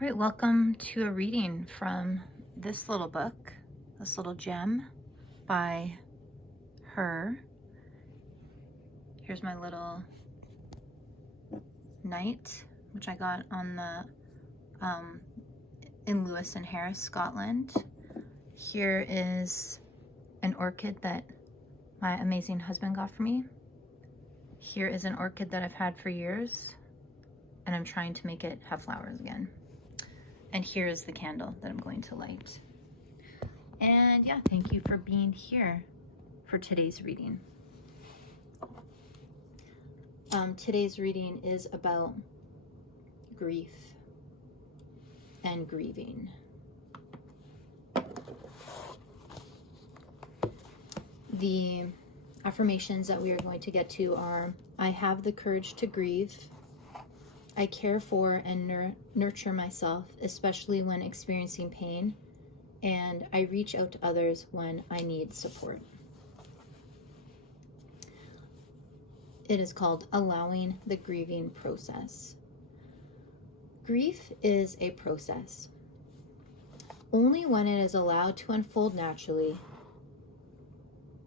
All right, welcome to a reading from this little book, this little gem by her. Here's my little knight, which I got on the in Lewis and Harris, Scotland. Here is an orchid that my amazing husband got for me. Here is an orchid that I've had for years, and I'm trying to make it have flowers again. And here is the candle that I'm going to light. And yeah, thank you for being here for today's reading. Today's reading is about grief and grieving. The affirmations that we are going to get to are: I have the courage to grieve. I care for and nurture myself, especially when experiencing pain, and I reach out to others when I need support. It is called Allowing the Grieving Process. Grief is a process. Only when it is allowed to unfold naturally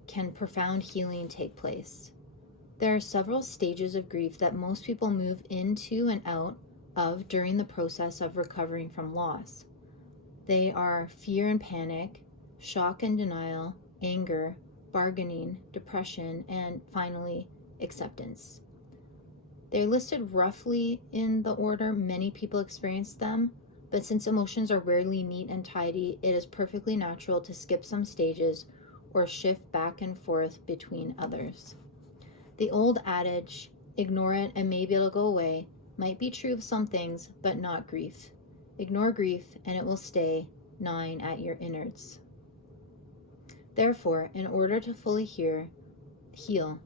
can profound healing take place. There are several stages of grief that most people move into and out of during the process of recovering from loss. They are fear and panic, shock and denial, anger, bargaining, depression, and finally, acceptance. They're listed roughly in the order many people experience them, but since emotions are rarely neat and tidy, it is perfectly natural to skip some stages or shift back and forth between others. The old adage, ignore it and maybe it'll go away, might be true of some things, but not grief. Ignore grief and it will stay gnawing at your innards. Therefore, in order to fully heal,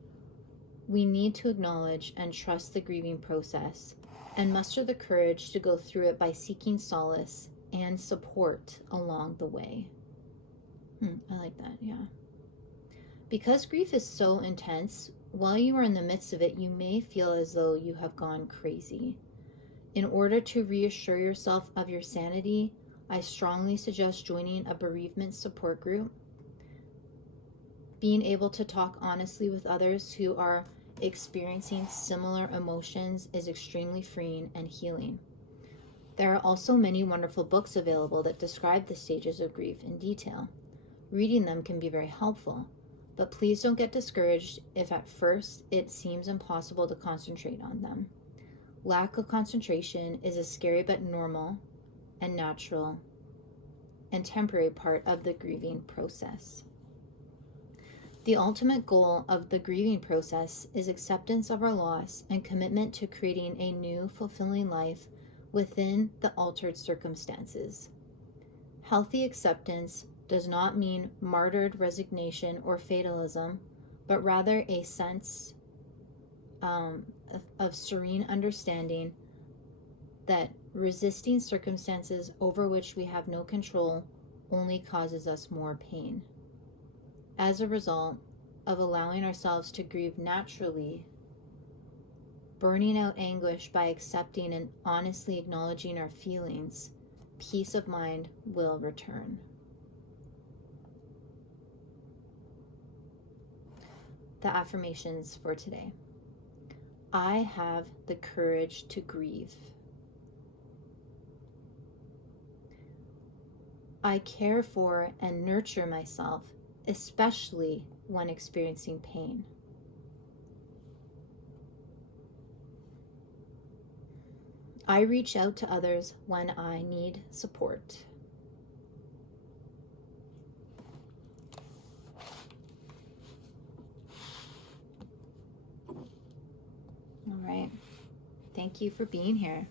we need to acknowledge and trust the grieving process and muster the courage to go through it by seeking solace and support along the way. I like that, yeah. Because grief is so intense, while you are in the midst of it, you may feel as though you have gone crazy. In order to reassure yourself of your sanity, I strongly suggest joining a bereavement support group. Being able to talk honestly with others who are experiencing similar emotions is extremely freeing and healing. There are also many wonderful books available that describe the stages of grief in detail. Reading them can be very helpful. But please don't get discouraged if at first it seems impossible to concentrate on them. Lack of concentration is a scary but normal and natural and temporary part of the grieving process. The ultimate goal of the grieving process is acceptance of our loss and commitment to creating a new, fulfilling life within the altered circumstances. Healthy acceptance does not mean martyred resignation or fatalism, but rather a sense of serene understanding that resisting circumstances over which we have no control only causes us more pain. As a result of allowing ourselves to grieve naturally, burning out anguish by accepting and honestly acknowledging our feelings, peace of mind will return. The affirmations for today. I have the courage to grieve. I care for and nurture myself, especially when experiencing pain. I reach out to others when I need support. All right. Thank you for being here.